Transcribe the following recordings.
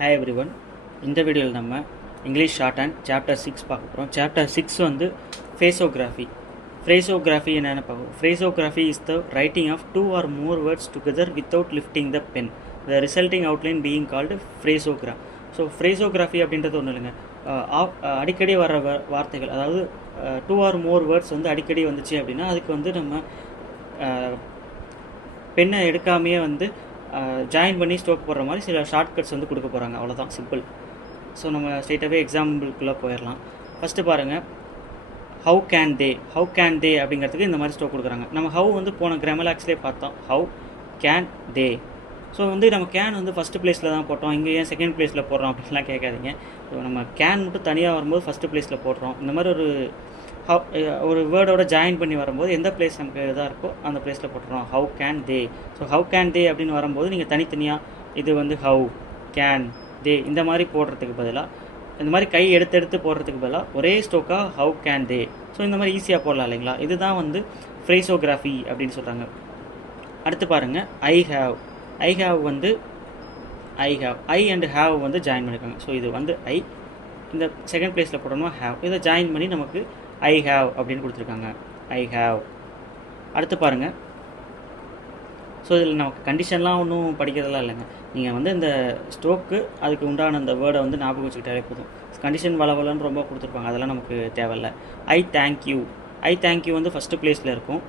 Hi everyone. இந்த வீடியோவில் நம்ம இங்கிலீஷ் ஷார்ட் அண்ட் சாப்டர் 6 பார்க்க போகிறோம். சாப்டர் 6 வந்து ஃப்ரேசோகிராஃபி. ஃப்ரேசோகிராஃபி என்னென்னு பார்ப்போம். Phraseography is the writing of 2 or more words together without lifting the pen. The resulting outline being called phraseograph. So phraseography அப்படின்றது ஒன்றும் இல்லைங்க, அடிக்கடி வர வார்த்தைகள், அதாவது 2 or more words வந்து அடிக்கடி வந்துச்சு அப்படின்னா அதுக்கு வந்து நம்ம பெண்ணை எடுக்காமையே வந்து ஜாயின் பண்ணி ஸ்டோக் போடுற மாதிரி சில ஷார்ட்கட்ஸ் வந்து கொடுக்க போகிறாங்க, அவ்வளோதான், சிம்பிள். ஸோ நம்ம ஸ்ட்ரெயிட்டாகவே எக்ஸாம்பிளுக்குள்ளே போயிடலாம். ஃபஸ்ட்டு பாருங்கள், ஹவு கேன் தே அப்படிங்கிறதுக்கு இந்த மாதிரி ஸ்டோக் கொடுக்குறாங்க. நம்ம ஹவு வந்து போன கிராமலாக்ஸ்லேயே பார்த்தோம், ஹவு கேன் தே. ஸோ வந்து நம்ம கேன் வந்து ஃபஸ்ட்டு ப்ளேஸில் தான் போட்டோம், இங்கே ஏன் செகண்ட் ப்ளேஸில் போடுறோம் அப்படின்லாம் கேட்காதீங்க. ஸோ நம்ம கேன் மட்டும் தனியாக வரும்போது ஃபஸ்ட்டு ப்ளேஸில் போடுறோம். இந்த மாதிரி ஒரு வேர்டோட ஜாயின் பண்ணி வரும்போது எந்த பிளேஸ் நமக்கு இதாக இருக்கோ அந்த பிளேஸில் போட்டுறோம், how can they. So how can they அப்படின்னு வரும்போது நீங்கள் தனித்தனியாக இது வந்து ஹவு கேன் தே இந்த மாதிரி போடுறதுக்கு பதிலாக, இந்த மாதிரி கை எடுத்து போடுறதுக்கு பதிலாக ஒரே ஸ்டோக்காக ஹவு கேன் தே. ஸோ இந்த மாதிரி ஈஸியாக போடலாம் இல்லைங்களா. இதுதான் வந்து ஃப்ரேசோகிராஃபி அப்படின்னு சொல்கிறாங்க. அடுத்து பாருங்கள், ஐ ஹேவ் வந்து ஐ அண்ட் ஹேவ் வந்து ஜாயின் பண்ணியிருக்காங்க. ஸோ இது வந்து ஐ, இந்த செகண்ட் பிளேஸில் போடணும் ஹேவ், இதை ஜாயின் பண்ணி நமக்கு ஐ ஹேவ் அப்படின்னு கொடுத்துருக்காங்க, ஐ ஹேவ். அடுத்து பாருங்கள், ஸோ இதில் நமக்கு கண்டிஷன்லாம் ஒன்றும் படிக்கிறதெல்லாம் இல்லைங்க. நீங்கள் வந்து இந்த ஸ்டோக்கு அதுக்கு உண்டான அந்த வேர்டை வந்து ஞாபகம் வச்சுக்கிட்டாலே போதும். கண்டிஷன் வளவலன்னு ரொம்ப கொடுத்துருப்பாங்க, அதெல்லாம் நமக்கு தேவையில்லை. ஐ தேங்க்யூ வந்து ஃபஸ்ட்டு பிளேஸில் இருக்கும்.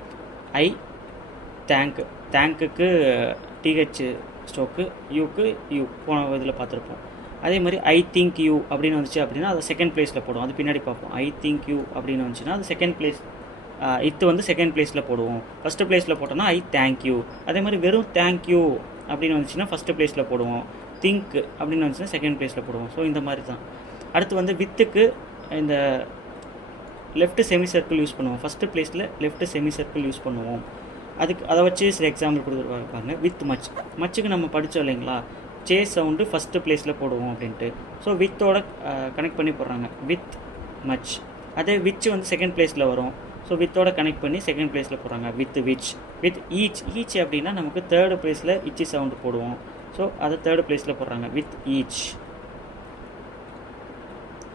ஐ தேங்க்குக்கு டிஹெச் ஸ்டோக்கு, யூக்கு யூ போன இதில் பார்த்துருப்போம். அதே மாதிரி ஐ திங்க் யூ அப்படின்னு வந்துச்சு அப்படின்னா அதை செகண்ட் பிளேஸில் போடுவோம், அது பின்னாடி பார்ப்போம். ஐ திங்க் யூ அப்படின்னு வந்துச்சுன்னா அது செகண்ட் பிளேஸ், இத்து வந்து செகண்ட் பிளேஸில் போடுவோம். ஃபஸ்ட்டு பிளேஸில் போட்டோன்னா ஐ தேங்க்யூ. அதே மாதிரி வெறும் தேங்க்யூ அப்படின்னு வந்துச்சுன்னா ஃபஸ்ட்டு பிளேஸில் போடுவோம். திங்க் அப்படின்னு வந்துச்சுன்னா செகண்ட் பிளேஸில் போடுவோம். ஸோ இந்த மாதிரி தான். அடுத்து வந்து வித்துக்கு இந்த லெஃப்ட் செமி சர்க்கிள் யூஸ் பண்ணுவோம். ஃபஸ்ட்டு பிளேஸில் லெஃப்ட் செமி சர்க்கிள் யூஸ் பண்ணுவோம். அதை வச்சு சில எக்ஸாம்பிள் கொடுத்துருப்பாங்க. வித் மச்சுக்கு நம்ம படித்தோம் இல்லைங்களா, சே சவுண்டு ஃபஸ்ட்டு பிளேஸில் போடுவோம் அப்படின்ட்டு. ஸோ வித்தோட கனெக்ட் பண்ணி போடுறாங்க, வித் மச். அதே விச் வந்து செகண்ட் பிளேஸில் வரும். ஸோ வித்தோட கனெக்ட் பண்ணி செகண்ட் பிளேஸில் போடுறாங்க, வித் விச். வித் ஈச் அப்படின்னா நமக்கு தேர்டு பிளேஸில் இச்சி சவுண்டு போடுவோம். ஸோ அதை தேர்டு பிளேஸில் போடுறாங்க, வித் ஈச்.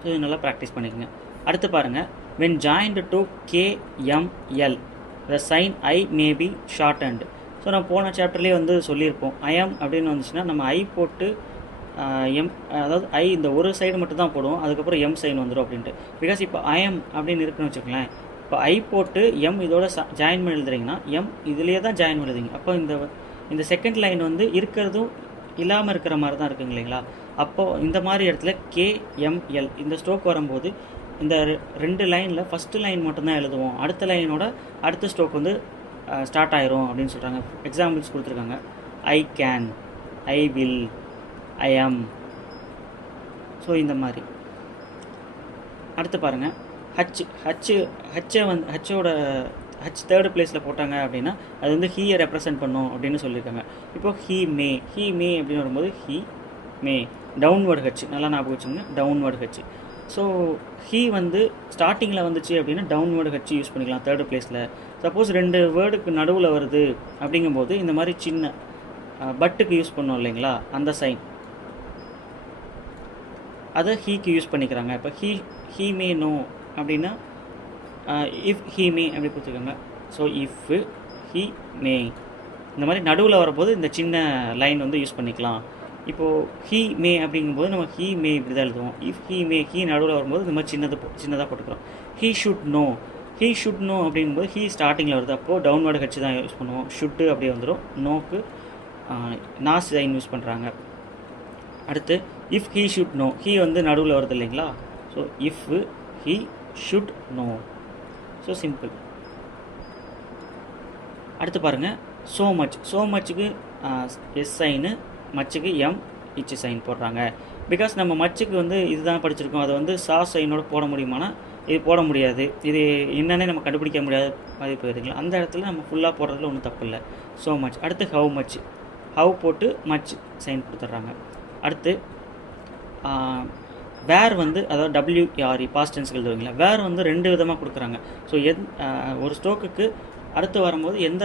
இது நல்லா ப்ராக்டிஸ் பண்ணிக்கோங்க. அடுத்து பாருங்கள், when joined to KML the sign I may be shortened. So நான் போன சாப்டர்லேயே வந்து சொல்லியிருப்போம், ஐஎம் அப்படின்னு வந்துச்சுன்னா நம்ம ஐ போட்டு எம், அதாவது ஐ இந்த ஒரு சைடு மட்டும் தான் போடுவோம், அதுக்கப்புறம் எம் சைன் வந்துடும் அப்படின்ட்டு. பிகாஸ் இப்போ ஐஎம் அப்படின்னு இருக்குன்னு வச்சுக்கோங்களேன், இப்போ ஐ போட்டு எம் இதோட ஜாயின் பண்ணி எழுதுறீங்கன்னா எம் இதுலேயே தான் ஜாயின் பண்ணி எழுதுங்க. அப்போ இந்த செகண்ட் லைன் வந்து இருக்கிறதும் இல்லாமல் இருக்கிற மாதிரி தான் இருக்குங்க இல்லைங்களா. அப்போது இந்த மாதிரி இடத்துல KML இந்த ஸ்ட்ரோக் வரும்போது இந்த ரெண்டு லைனில் ஃபஸ்ட்டு லைன் மட்டும்தான் எழுதுவோம், அடுத்த லைனோட அடுத்த ஸ்ட்ரோக் வந்து ஸ்டார்ட் ஆயிரும் அப்படின்னு சொல்கிறாங்க. எக்ஸாம்பிள்ஸ் கொடுத்துருக்காங்க, ஐ கேன், ஐ வில், ஐ ஆம். ஸோ இந்த மாதிரி. அடுத்து பாருங்கள், ஹச் தேர்டு பிளேஸில் போட்டாங்க அப்படின்னா அது வந்து ஹீயை ரெப்ரசன்ட் பண்ணும் அப்படின்னு சொல்லியிருக்காங்க. இப்போது ஹீ மே அப்படின்னு வரும்போது ஹீ மே, டவுன்வர்டு ஹச், நல்லா ஞாபகம் வச்சுங்க, டவுன்வர்டு ஹச். ஸோ ஹீ வந்து ஸ்டார்டிங்கில் வந்துச்சு அப்படின்னா டவுன்வர்டு ஹச் யூஸ் பண்ணிக்கலாம் தேர்டு பிளேஸில். சப்போஸ் ரெண்டு வேர்டுக்கு நடுவில் வருது அப்படிங்கும்போது இந்த மாதிரி சின்ன பட்டுக்கு யூஸ் பண்ணோம் இல்லைங்களா, அந்த சைன் அதை ஹீக்கு யூஸ் பண்ணிக்கிறாங்க. இப்போ ஹீ மே நோ அப்படின்னா இஃப் ஹீ மே அப்படி கொடுத்துருக்காங்க. ஸோ இஃப் ஹீ மே இந்த மாதிரி நடுவில் வரும்போது இந்த சின்ன லைன் வந்து யூஸ் பண்ணிக்கலாம். இப்போது ஹீ மே அப்படிங்கும்போது நம்ம ஹீ மே இப்படி தான் எழுதுவோம். இஃப் ஹீ மே, ஹீ நடுவில் வரும்போது இந்த மாதிரி சின்னதாக போட்டுக்கிறோம். ஹீ ஷுட் நோ அப்படிங்கும்போது ஹீ ஸ்டார்டிங்கில் வருது, அப்போது டவுன்வர்டு ஹச் தான் யூஸ் பண்ணுவோம். ஷுட்டு அப்படியே வந்துடும். நோக்கு நாஸ் சைன் யூஸ் பண்ணுறாங்க. அடுத்து if he should know, he வந்து நடுவில் வருது இல்லைங்களா. So if he should know. So simple. அடுத்து பாருங்கள், ஸோ மச்சுக்கு எஸ் சைனு, மச்சுக்கு எம் இச் சைன் போடுறாங்க. பிகாஸ் நம்ம மச்சுக்கு வந்து இதுதான் படிச்சிருக்கோம், அதை வந்து சா சைனோட போட முடியுமானா இது போட முடியாது, இது என்னன்னே நம்ம கண்டுபிடிக்க முடியாத மதிப்பு இருக்குங்களா. அந்த இடத்துல நம்ம ஃபுல்லாக போடுறதுல ஒன்றும் தப்பு இல்லை. So much. அடுத்து ஹவ் போட்டு மச் சைன் கொடுத்துட்றாங்க. அடுத்து வேர் வந்து, அதாவது WRE பாஸ்ட் டென்ஸ் எழுதுவீங்களா, வேர் வந்து ரெண்டு விதமாக கொடுக்குறாங்க. ஸோ ஒரு ஸ்டோக்குக்கு அடுத்து வரும்போது எந்த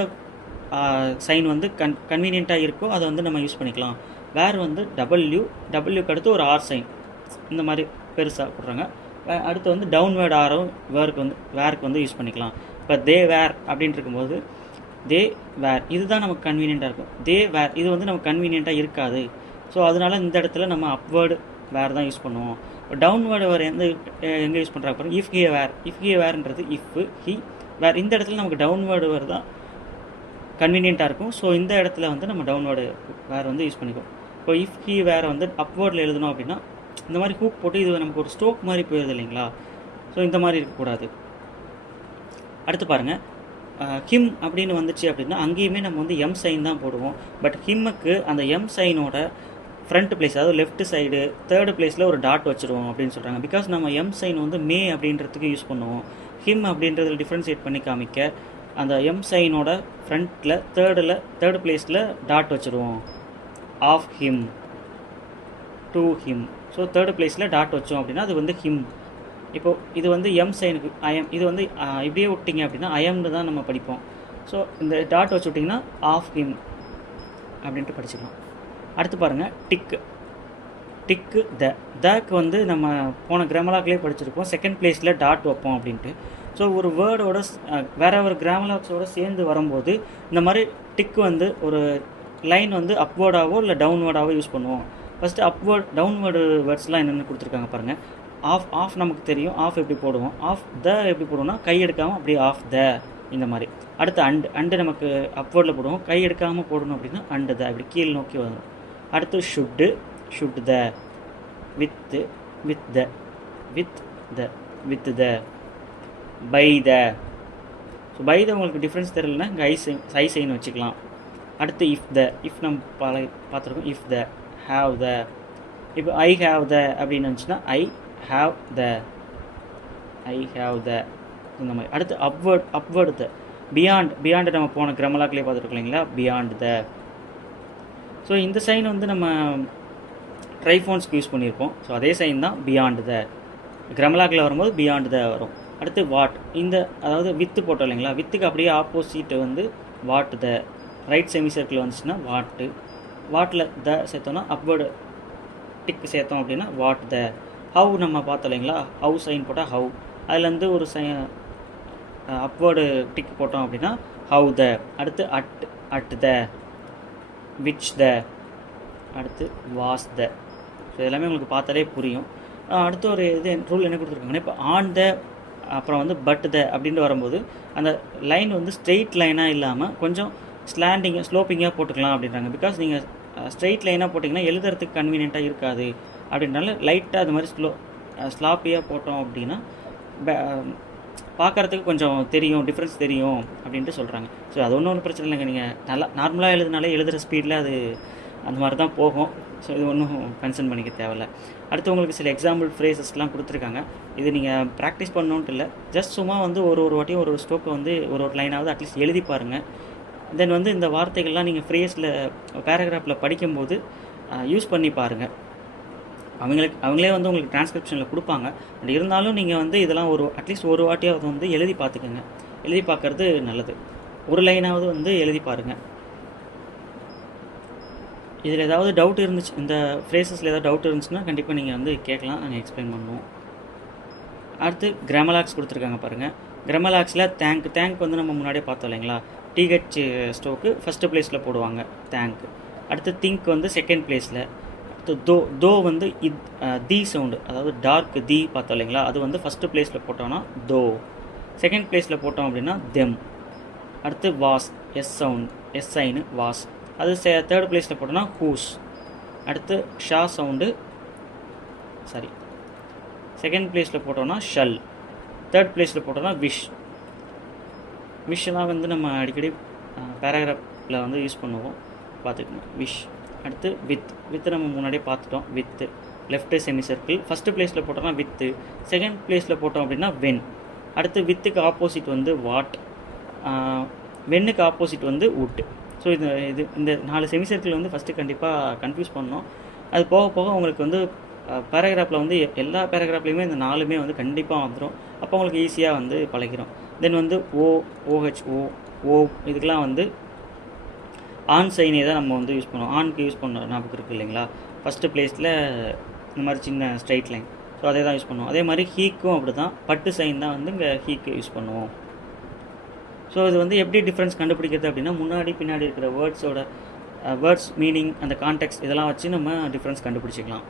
சைன் வந்து கன்வீனியண்ட்டாக இருக்கோ அதை வந்து நம்ம யூஸ் பண்ணிக்கலாம். வேர் வந்து டபிள்யூ, டபிள்யூக்கு அடுத்து ஒரு ஆர் சைன் இந்த மாதிரி பெருசாக போடுறாங்க. அடுத்து வந்து டவுன்வேர்ட் ஆரும் வேருக்கு வந்து யூஸ் பண்ணிக்கலாம். இப்போ தே வேர் அப்படின்னு இருக்கும்போது தே வேர் இதுதான் நமக்கு கன்வீனியண்ட்டாக இருக்கும். தே வேர் இது வந்து நமக்கு கன்வீனியண்ட்டாக இருக்காது. ஸோ அதனால இந்த இடத்துல நம்ம அப்வேர்டு வேர் தான் யூஸ் பண்ணுவோம். இப்போ டவுன்வேர்டு வேர் எங்கே யூஸ் பண்ணுறாங்க பாருங்க, இஃப் ஹி வேர்ன்றது இஃப் ஹி வேர். இந்த இடத்துல நமக்கு டவுன்வேர்டு வேர் தான் கன்வீனியண்ட்டாக இருக்கும். ஸோ இந்த இடத்துல வந்து நம்ம டவுன்வேர்டு வேர் வந்து யூஸ் பண்ணிக்குவோம். இப்போ இஃப் ஹி வேரை வந்து அப்வேர்டில் எழுதணும் அப்படின்னா இந்த மாதிரி ஹூக் போட்டு இது நமக்கு ஒரு ஸ்ட்ரோக் மாதிரி போயிடுது இல்லைங்களா. ஸோ இந்த மாதிரி இருக்கக்கூடாது. அடுத்து பாருங்கள், ஹிம் அப்படின்னு வந்துச்சு அப்படின்னா அங்கேயுமே நம்ம வந்து எம் சைன் தான் போடுவோம். பட் ஹிம்முக்கு அந்த எம் சைனோட ஃப்ரண்ட் பிளேஸ், அதாவது லெஃப்ட் சைடு தேர்டு பிளேஸில் ஒரு டாட் வச்சுருவோம் அப்படின்னு சொல்கிறாங்க. பிகாஸ் நம்ம எம் சைன் வந்து மே அப்படின்றதுக்கு யூஸ் பண்ணுவோம். ஹிம் அப்படின்றதில் டிஃப்ரென்ஷியேட் பண்ணி காமிக்க அந்த எம் சைனோட ஃப்ரண்ட்டில் தேர்டு பிளேஸில் டாட் வச்சுருவோம். Of him, to him. So third பிளேஸில் டாட் வச்சோம் அப்படின்னா அது வந்து ஹிம். இப்போது இது வந்து எம் சைனுக்கு ஐஎம், இது வந்து இப்படியே விட்டிங்க அப்படின்னா ஐஎம்னு தான் நம்ம படிப்போம். ஸோ இந்த டாட் வச்சு விட்டிங்கன்னா ஆஃப் ஹிம் அப்படின்ட்டு படிச்சுக்கலாம். அடுத்து பாருங்கள், டிக்கு தக்கு வந்து நம்ம போன கிராமலாக்லேயே படிச்சிருக்கோம். செகண்ட் பிளேஸில் டாட் வைப்போம் அப்படின்ட்டு. ஸோ ஒரு வேர்டோட வேறு ஒரு கிராமலாக்ஸோடு சேர்ந்து வரும்போது இந்த மாதிரி டிக்கு வந்து ஒரு லைன் வந்து அப்வேர்டாவோ இல்லை டவுன்வேர்டாவோ யூஸ் பண்ணுவோம். ஃபஸ்ட்டு டவுன்வேர்டு வேர்ட்ஸ்லாம் என்னென்னு கொடுத்துருக்காங்க பாருங்கள். ஆஃப் நமக்கு தெரியும், ஆஃப் எப்படி போடுவோம். ஆஃப் த எப்படி போடுவோம்னா கை எடுக்காமல் அப்படியே ஆஃப் த இந்த மாதிரி. அடுத்து அண்டு நமக்கு அப்வேர்டில் போடுவோம். கை எடுக்காமல் போடணும் அப்படின்னா அண்டு த இப்படி கீழ் நோக்கி வரும். அடுத்து should the, with the, by the. So by the உங்களுக்கு டிஃப்ரென்ஸ் தெரியலன்னா இங்கே ஐ சைன் வச்சுக்கலாம். அடுத்து இஃப் நம்ம பார்த்துருக்கோம். If the, have the. இப்போ ஐ ஹாவ் த அப்படின்னு வந்துச்சுன்னா ஐ ஹாவ் த இந்த மாதிரி. அடுத்து அப்வேர்டு த, பியாண்ட் நம்ம போன கிராமலாக்லேயே பார்த்துருக்கோம் இல்லைங்களா, பியாண்ட் த. ஸோ இந்த சைன் வந்து நம்ம ட்ரைஃபோன்ஸ்க்கு யூஸ் பண்ணியிருப்போம். ஸோ அதே சைன் தான் பியாண்ட் த. கிராமலாக்கில் வரும்போது பியாண்ட் த வரும். அடுத்து அதாவது வித்து போட்டோம் இல்லைங்களா, வித்துக்கு அப்படியே ஆப்போசிட் வந்து what the. Right semi circle வந்துச்சுன்னா வாட்டில் த சேர்த்தோன்னா அப்வேர்டு டிக்கு சேர்த்தோம் அப்படின்னா வாட் த. ஹவ் நம்ம பார்த்தோம் இல்லைங்களா, ஹவ் சைன் போட்டால் ஹவ், அதுலேருந்து ஒரு அப்வேர்டு டிக் போட்டோம் அப்படின்னா ஹவ் த. அடுத்து அட் த, விச் த, அடுத்து வாஸ் த. ஸோ எல்லாமே உங்களுக்கு பார்த்தாலே புரியும். அடுத்து ஒரு ரூல் என்ன கொடுத்துருக்காங்கன்னா, இப்போ ஆன் த அப்புறம் வந்து பட் த அப்படின்னு வரும்போது அந்த லைன் வந்து ஸ்ட்ரெயிட் லைனாக இல்லாமல் கொஞ்சம் ஸ்லோப்பிங்காக போட்டுக்கலாம் அப்படின்றாங்க. பிகாஸ் நீங்கள் ஸ்ட்ரெயிட் லைனாக போட்டிங்கன்னா எழுதுறதுக்கு கன்வீனியண்ட்டாக இருக்காது அப்படின்றனால லைட்டாக அது மாதிரி ஸ்லாப்பியாக போட்டோம் அப்படின்னா பார்க்குறதுக்கு கொஞ்சம் தெரியும், டிஃப்ரென்ஸ் தெரியும் அப்படின்ட்டு சொல்கிறாங்க. ஸோ அது ஒன்றும் பிரச்சனை இல்லைங்க. நீங்கள் நல்லா நார்மலாக எழுதுனாலே எழுதுகிற ஸ்பீடில் அது அந்த மாதிரி தான் போகும். ஸோ இது ஒன்றும் கன்சர்ன் பண்ணிக்க தேவையில்ல. அடுத்து உங்களுக்கு சில எக்ஸாம்பிள் ஃப்ரேசஸ்லாம் கொடுத்துருக்காங்க. இது நீங்கள் ப்ராக்டிஸ் பண்ணணுன்ட்டு இல்லை, ஜஸ்ட் சும்மா வந்து ஒரு வாட்டியும் ஒரு ஸ்ட்ரோக்கை வந்து ஒரு லைனாவது அட்லீஸ்ட் எழுதி பாருங்கள். தென் வந்து இந்த வார்த்தைகள்லாம் நீங்கள் ஃப்ரேஸில் பேராகிராஃபில் படிக்கும்போது யூஸ் பண்ணி பாருங்கள். அவங்களே வந்து உங்களுக்கு டிரான்ஸ்கிரிப்ஷனில் கொடுப்பாங்க. பட் இருந்தாலும் நீங்கள் வந்து இதெல்லாம் அட்லீஸ்ட் ஒரு வாட்டியாவது வந்து எழுதி பார்த்துக்கோங்க. எழுதி பார்க்குறது நல்லது. ஒரு லைனாவது வந்து எழுதி பாருங்கள். இதில் ஏதாவது டவுட் இருந்துச்சு, இந்த ஃப்ரேசஸில் ஏதாவது டவுட் இருந்துச்சுன்னா கண்டிப்பாக நீங்கள் வந்து கேட்கலாம், நாங்கள் எக்ஸ்பிளைன் பண்ணுவோம். அடுத்து கிராமலாக்ஸ் கொடுத்துருக்காங்க பாருங்கள். கிராமலாக்ஸில் தேங்க் வந்து நம்ம முன்னாடியே பார்த்தோம் இல்லைங்களா, டிஹெச் ஸ்ட்ரோக்கு ஃபஸ்ட்டு பிளேஸில் போடுவாங்க தேங்க். அடுத்து திங்க் வந்து செகண்ட் பிளேஸில். அடுத்து தோ வந்து தி சவுண்டு, அதாவது டார்க் தி பார்த்தோம் இல்லைங்களா, அது வந்து ஃபஸ்ட்டு பிளேஸில் போட்டோன்னா தோ. செகண்ட் பிளேஸில் போட்டோம் அப்படின்னா தெம். அடுத்து வாஸ், எஸ் சவுண்ட், எஸ் சைனு வாஸ், அது தேர்ட் பிளேஸில் போட்டோன்னா ஹூஸ். அடுத்து ஷா சவுண்டு, செகண்ட் பிளேஸில் போட்டோன்னா ஷல். தேர்ட் பிளேஸில் போட்டோன்னா விஷெல்லாம் வந்து நம்ம அடிக்கடி பேராகிராஃபில் வந்து யூஸ் பண்ணுவோம், பார்த்துக்கணும். விஷ். அடுத்து வித் நம்ம முன்னாடியே பார்த்துட்டோம். With left semi circle. First பிளேஸில் போட்டோம்னா வித்து, செகண்ட் பிளேஸில் போட்டோம் அப்படின்னா வென். அடுத்து வித்துக்கு ஆப்போசிட் வந்து வாட், வென்னுக்கு ஆப்போசிட் வந்து உட். ஸோ இந்த 4 செமி சர்க்கிள் வந்து ஃபஸ்ட்டு கண்டிப்பாக கன்ஃபியூஸ் பண்ணோம். அது போக போக உங்களுக்கு வந்து பேராகிராஃபில் வந்து எல்லா பேராகிராஃப்லேயுமே இந்த 4மே வந்து கண்டிப்பாக வந்துடும். அப்போ உங்களுக்கு ஈஸியாக வந்து பழகிடும். தென் வந்து ஓஹெச்ஓ இதுக்கெலாம் வந்து ஆன் சைனே தான் நம்ம வந்து யூஸ் பண்ணுவோம். ஆன்க்கு யூஸ் பண்ண ஞாபகம் இருக்குது இல்லைங்களா? ஃபஸ்ட்டு பிளேஸில் இந்த மாதிரி சின்ன ஸ்ட்ரைட் லைன், ஸோ அதே தான் யூஸ் பண்ணுவோம். அதே மாதிரி ஹீக்கும் அப்படி தான், பட்டு சைன் தான் வந்து இங்கே ஹீக்கு யூஸ் பண்ணுவோம். ஸோ இது வந்து எப்படி டிஃப்ரென்ஸ் கண்டுபிடிக்கிறது அப்படின்னா, முன்னாடி பின்னாடி இருக்கிற வேர்ட்ஸ் மீனிங், அந்த கான்டெக்ட் இதெல்லாம் வச்சு நம்ம டிஃப்ரென்ஸ் கண்டுபிடிச்சிக்கலாம்.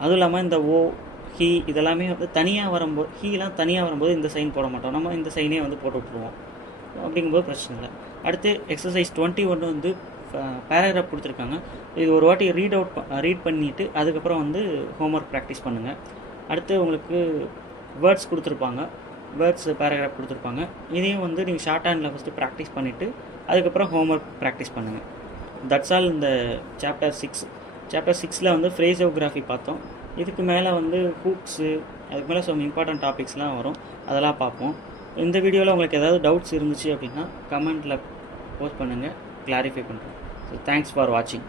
அதுவும் இல்லாமல் இந்த ஓ, ஹீ இதெல்லாமே வந்து தனியாக வரும்போது, ஹீலாம் தனியாக வரும்போது இந்த சைன் போட மாட்டோம், நம்ம இந்த சைனே வந்து போட்டு விட்ருவோம். அப்படிங்கும்போது பிரச்சனை இல்லை. அடுத்து எக்ஸசைஸ் 21 வந்து பேராகிராஃப் கொடுத்துருக்காங்க. இது ஒரு வாட்டி ரீட் பண்ணிவிட்டு அதுக்கப்புறம் வந்து ஹோம்ஒர்க் ப்ராக்டிஸ் பண்ணுங்கள். அடுத்து உங்களுக்கு வேர்ட்ஸ் கொடுத்துருப்பாங்க, வேர்ட்ஸ் பேராகிராஃப் கொடுத்துருப்பாங்க. இதையும் வந்து நீங்கள் ஷார்ட் ஹேண்டில் ஃபஸ்ட்டு ப்ராக்டிஸ் பண்ணிவிட்டு அதுக்கப்புறம் ஹோம்ஒர்க் ப்ராக்டிஸ் பண்ணுங்கள். தட்ஸ் ஆல் இந்த சாப்டர் 6. சாப்டர் 6ல் வந்து ஃப்ரேசோகிராஃபி பார்த்தோம். இதுக்கு மேலே வந்து ஹூக்ஸு, அதுக்கு மேலே சம் இம்பார்ட்டன்ட் டாபிக்ஸ்லாம் வரும், அதெல்லாம் பார்ப்போம். இந்த வீடியோவில் உங்களுக்கு ஏதாவது டவுட்ஸ் இருந்துச்சு அப்படின்னா கமெண்ட்டில் போஸ்ட் பண்ணுங்கள், கிளாரிஃபை பண்ணுறேன். ஸோ தேங்க்ஸ் ஃபார் வாட்சிங்.